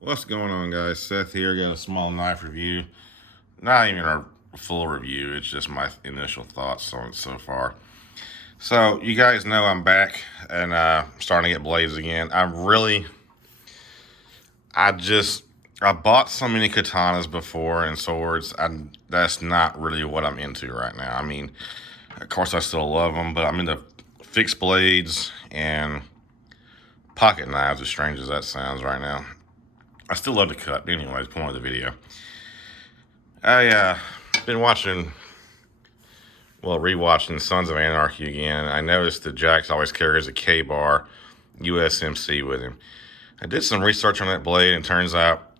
What's going on, guys? Seth here. Got a small knife review. Not even a full review. It's just my initial thoughts on it so far. So you guys know I'm back and starting to get blades again. I bought so many katanas before and swords. That's not really what I'm into right now. I mean, of course I still love them, but I'm into fixed blades and pocket knives, as strange as that sounds right now. I still love to cut. Anyways, point of the video. I been rewatching Sons of Anarchy again. I noticed that Jax always carries a K-bar USMC with him. I did some research on that blade, and turns out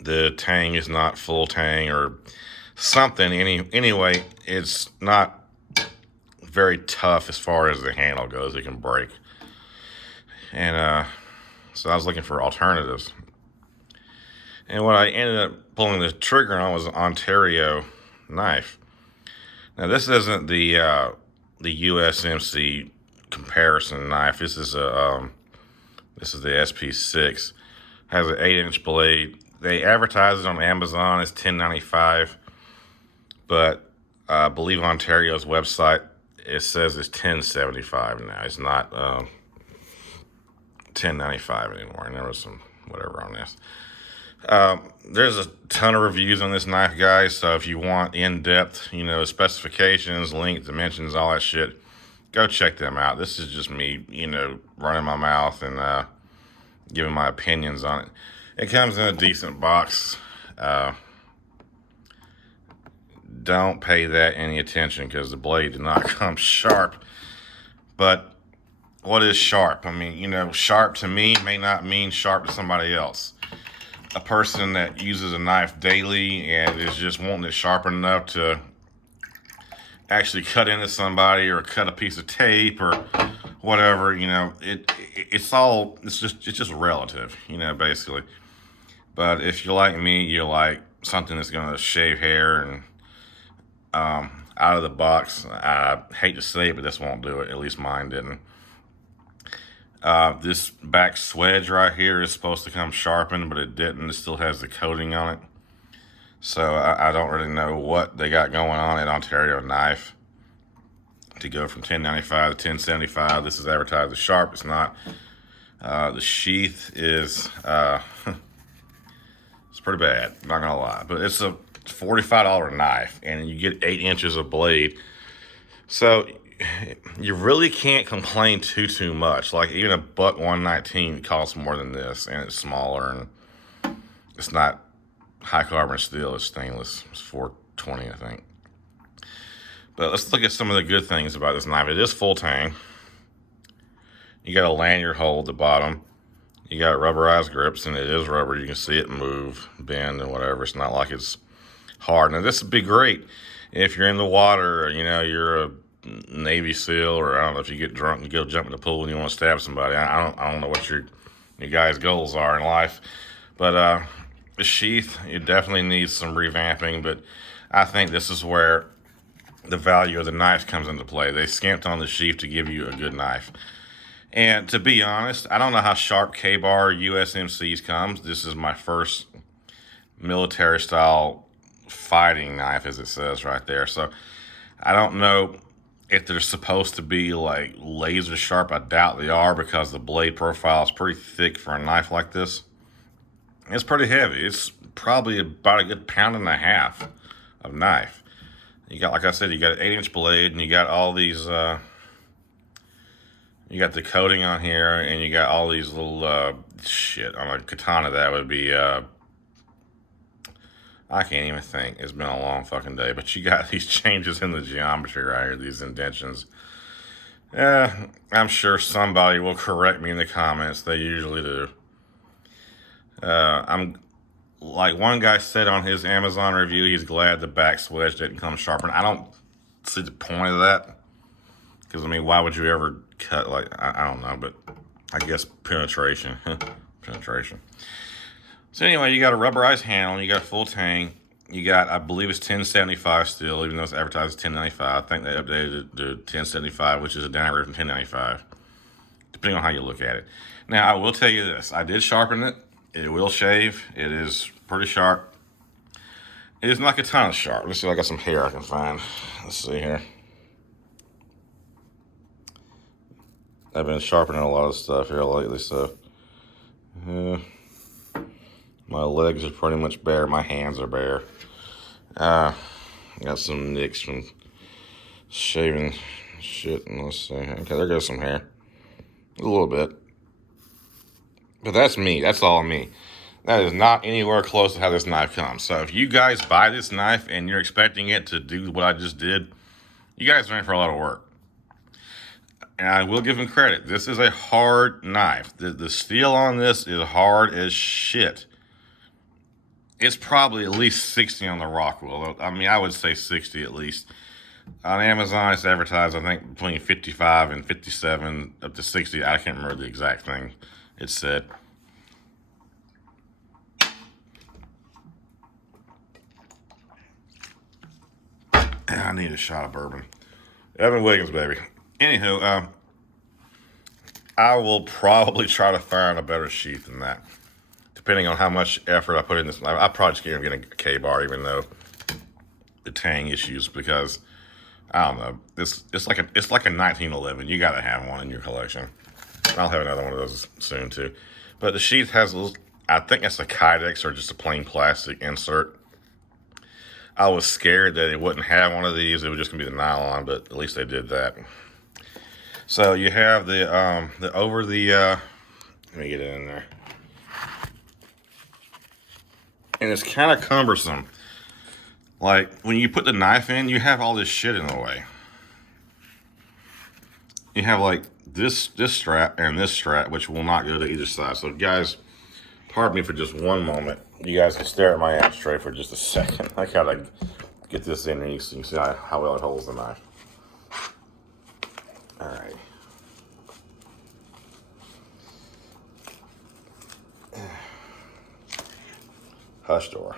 the tang is not full tang or something. Anyway, it's not very tough as far as the handle goes. It can break. And so I was looking for alternatives. And what I ended up pulling the trigger on was an Ontario knife. Now this isn't the USMC comparison knife. This is the SP6. Has an 8-inch blade. They advertise it on Amazon as $10.95, but I believe Ontario's website it says it's $10.75 now. It's not $10.95 anymore. And there was some whatever on this. There's a ton of reviews on this knife, guys, so if you want in-depth, specifications, length, dimensions, all that shit, go check them out. This is just me, running my mouth and giving my opinions on it. It comes in a decent box. Don't pay that any attention because the blade did not come sharp. But what is sharp? I mean, sharp to me may not mean sharp to somebody else. A person that uses a knife daily and is just wanting it sharpened enough to actually cut into somebody or cut a piece of tape or whatever, it's just relative, basically. But if you're like me, you like something that's gonna shave hair and out of the box. I hate to say it, but this won't do it. At least mine didn't. This back swedge right here is supposed to come sharpened, but it didn't. It still has the coating on it. So I don't really know what they got going on at Ontario Knife to go from $10.95 to $10.75. This is advertised as sharp. It's not. The sheath is it's pretty bad, not gonna lie. But it's a $45 knife, and you get 8 inches of blade. So you really can't complain too much. Like even a buck 119 costs more than this, and it's smaller, and it's not high carbon steel. It's stainless. It's $420, I think. But let's look at some of the good things about this knife. It is full tang. You got a lanyard hole at the bottom. You got rubberized grips, and it is rubber. You can see it move, bend, and whatever. It's not like it's hard. Now this would be great if you're in the water. You're a Navy SEAL, or I don't know, if you get drunk and go jump in the pool and you want to stab somebody. I don't know what your guys' goals are in life, but the sheath, it definitely needs some revamping. But I think this is where the value of the knife comes into play. They skimped on the sheath to give you a good knife. And to be honest, I don't know how sharp K-bar USMCs comes. This is my first military style fighting knife, as it says right there. So I don't know if they're supposed to be like laser sharp. I doubt they are, because the blade profile is pretty thick for a knife like this. It's pretty heavy. It's probably about a good 1.5 pounds of knife. You got, like I said, you got an 8-inch blade, and you got all these you got the coating on here, and you got all these little shit on a katana. That would be I can't even think. It's been a long fucking day. But you got these changes in the geometry right here, these indentions. I'm sure somebody will correct me in the comments. They usually do. I'm like one guy said on his Amazon review, he's glad the back swedge didn't come sharpened. I don't see the point of that. Because, I mean, why would you ever cut, like, I don't know, but I guess penetration. Penetration. So anyway, you got a rubberized handle, you got a full tang, you got, I believe it's $10.75 still, even though it's advertised as $10.95. I think they updated it to $10.75, which is a downgrade from $10.95, depending on how you look at it. Now, I will tell you this, I did sharpen it. It will shave. It is pretty sharp. It is not like a ton of sharp. Let's see if I got some hair I can find. Let's see here. I've been sharpening a lot of stuff here lately, so my legs are pretty much bare. My hands are bare. Got some nicks from shaving shit. And let's see. Okay, there goes some hair. A little bit. But that's me. That's all me. That is not anywhere close to how this knife comes. So if you guys buy this knife and you're expecting it to do what I just did, you guys are in for a lot of work. And I will give them credit. This is a hard knife. The steel on this is hard as shit. It's probably at least 60 on the Rockwell. I mean, I would say 60 at least. On Amazon, it's advertised, I think, between 55 and 57, up to 60. I can't remember the exact thing it said. I need a shot of bourbon. Evan Wiggins, baby. Anywho, I will probably try to find a better sheath than that. Depending on how much effort I put in this, I probably just can't get a K-bar, even though the tang issues, because I don't know. It's like a 1911. You gotta have one in your collection. I'll have another one of those soon too. But the sheath has a little, I think that's a Kydex or just a plain plastic insert. I was scared that it wouldn't have one of these. It was just gonna be the nylon, but at least they did that. So you have the let me get it in there. And it's kind of cumbersome. Like, when you put the knife in, you have all this shit in the way. You have, like, this strap and this strap, which will not go to either side. So, guys, pardon me for just one moment. You guys can stare at my ashtray for just a second. I gotta get this in there. You can see how well it holds the knife. All right. Hush door.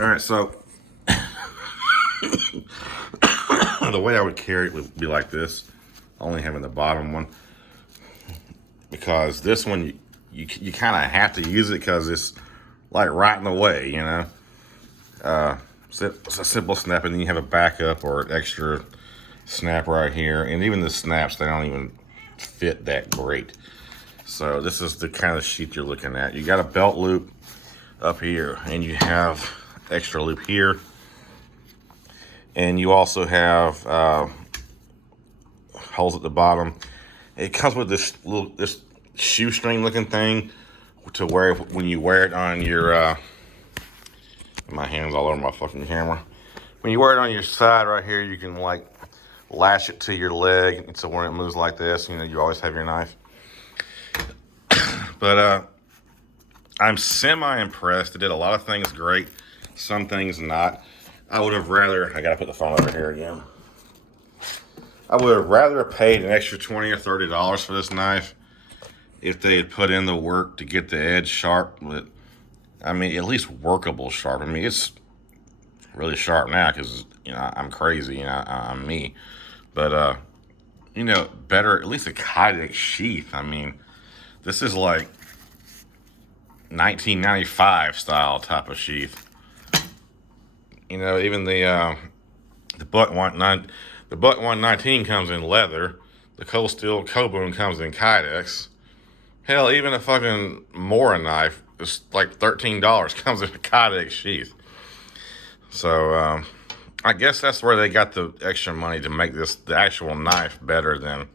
All right, so the way I would carry it would be like this, only having the bottom one, because this one you kind of have to use it because it's like right in the way, you know. So it's a simple snap, and then you have a backup or an extra snap right here, and even the snaps, they don't even fit that great. So this is the kind of sheath you're looking at. You got a belt loop up here, and you have extra loop here, and you also have holes at the bottom. It comes with this shoestring looking thing to where when you wear it on your my hand's all over my fucking camera. When you wear it on your side right here, you can like lash it to your leg, and so when it moves like this, you know, you always have your knife. But I'm semi-impressed. It did a lot of things great, some things not. I would have rather, I gotta put the phone over here again. I would have rather paid an extra $20 or $30 for this knife if they had put in the work to get the edge sharp. But I mean, at least workable sharp. I mean, it's really sharp now because, you know, I'm crazy, you know, I'm me. But, you know, better, at least a Kydex sheath. I mean, this is like 1995 style type of sheath. You know, even the butt 119 comes in leather. The cold steel Kobun comes in Kydex. Hell, even a fucking Mora knife, it's like $13, comes in a Kydex sheath. So I guess that's where they got the extra money to make the actual knife better than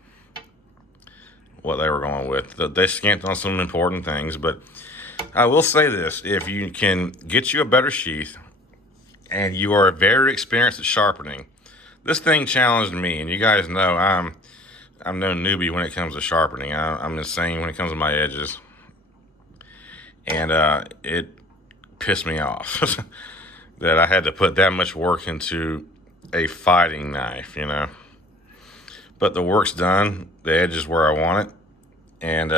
what they were going with. They skimped on some important things, but I will say this: if you can get you a better sheath and you are very experienced at sharpening, this thing challenged me, and you guys know I'm no newbie when it comes to sharpening. I'm insane when it comes to my edges, and it pissed me off that I had to put that much work into a fighting knife, you know. But the work's done. The edge is where I want it, and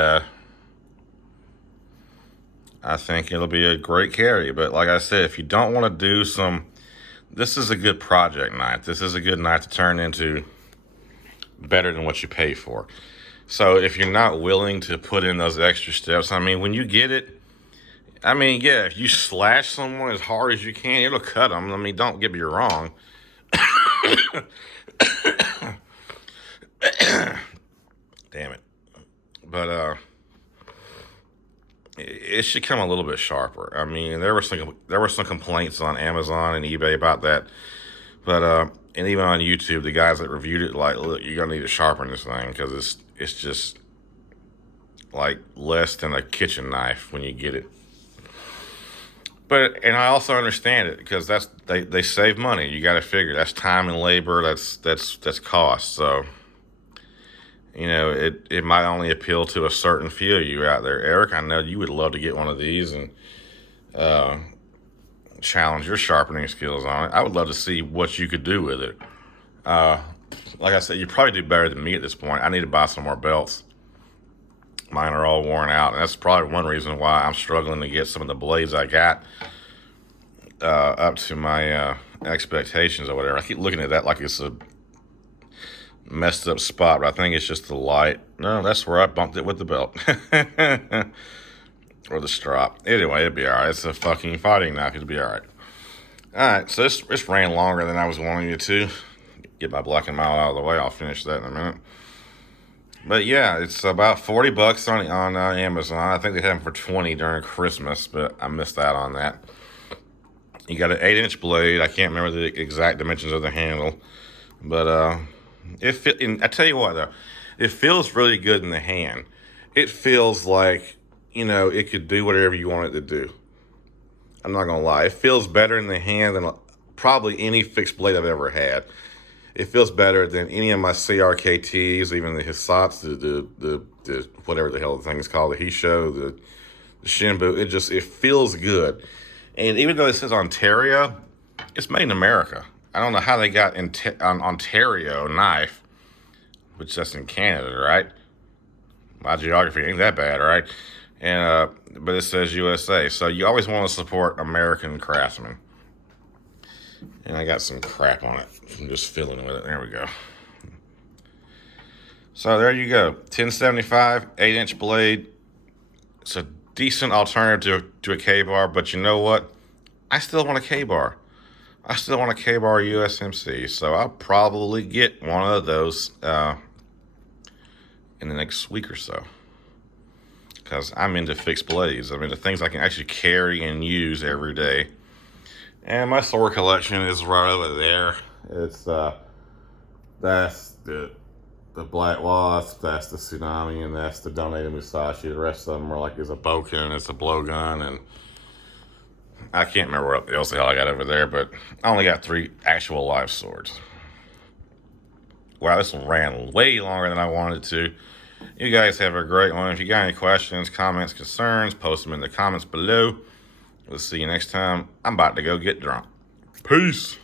I think it'll be a great carry. But like I said, if you don't want to do this is a good project knife. This is a good knife to turn into better than what you pay for. So if you're not willing to put in those extra steps, I mean, when you get it, I mean, yeah, if you slash someone as hard as you can, it'll cut them. I mean, don't get me wrong. Damn it. But it should come a little bit sharper. I mean, there were some complaints on Amazon and eBay about that, but and even on YouTube, the guys that reviewed it, like, look, you're gonna need to sharpen this thing because it's just like less than a kitchen knife when you get it. But and I also understand it because they save money. You got to figure that's time and labor. That's cost. So you know it might only appeal to a certain few of you out there. Eric, I know you would love to get one of these and uh, challenge your sharpening skills on it. I would love to see what you could do with it. Uh, like I said, you probably do better than me at this point. I need to buy some more belts. Mine are all worn out, and that's probably one reason why I'm struggling to get some of the blades I got up to my expectations or whatever. I keep looking at that like it's a messed up spot, but I think it's just the light. No, that's where I bumped it with the belt. Or the strap. Anyway, it'll be alright. It's a fucking fighting knife. It'll be alright. Alright, so this ran longer than I was wanting it to. Get my Black & Mild out of the way. I'll finish that in a minute. But yeah, it's about $40 on Amazon. I think they had them for 20 during Christmas, but I missed out on that. You got an 8-inch blade. I can't remember the exact dimensions of the handle, but I tell you what though, it feels really good in the hand. It feels like, you know, it could do whatever you want it to do. I'm not gonna lie. It feels better in the hand than probably any fixed blade I've ever had. It feels better than any of my CRKTs, even the Hisats, the whatever the hell the thing is called, the Hisho, the Shinbu. It feels good. And even though it says Ontario, it's made in America. I don't know how they got an Ontario knife, which that's in Canada, right? My geography ain't that bad, right? And but it says USA, so you always want to support American craftsmen. And I got some crap on it from just fiddling with it. There we go. So there you go. 1075, 8-inch blade. It's a decent alternative to a K-bar, but you know what? I still want a K-bar. I still want a K-bar USMC, so I'll probably get one of those in the next week or so. Because I'm into fixed blades. I'm into things I can actually carry and use every day. And my sword collection is right over there. It's that's the Black Wasp, that's the Tsunami, and that's the Donated Musashi. The rest of them are like, there's a Boken, it's a blowgun, and I can't remember what else the hell I got over there, but I only got 3 actual live swords. Wow, this one ran way longer than I wanted to. You guys have a great one. If you got any questions, comments, concerns, post them in the comments below. We'll see you next time. I'm about to go get drunk. Peace.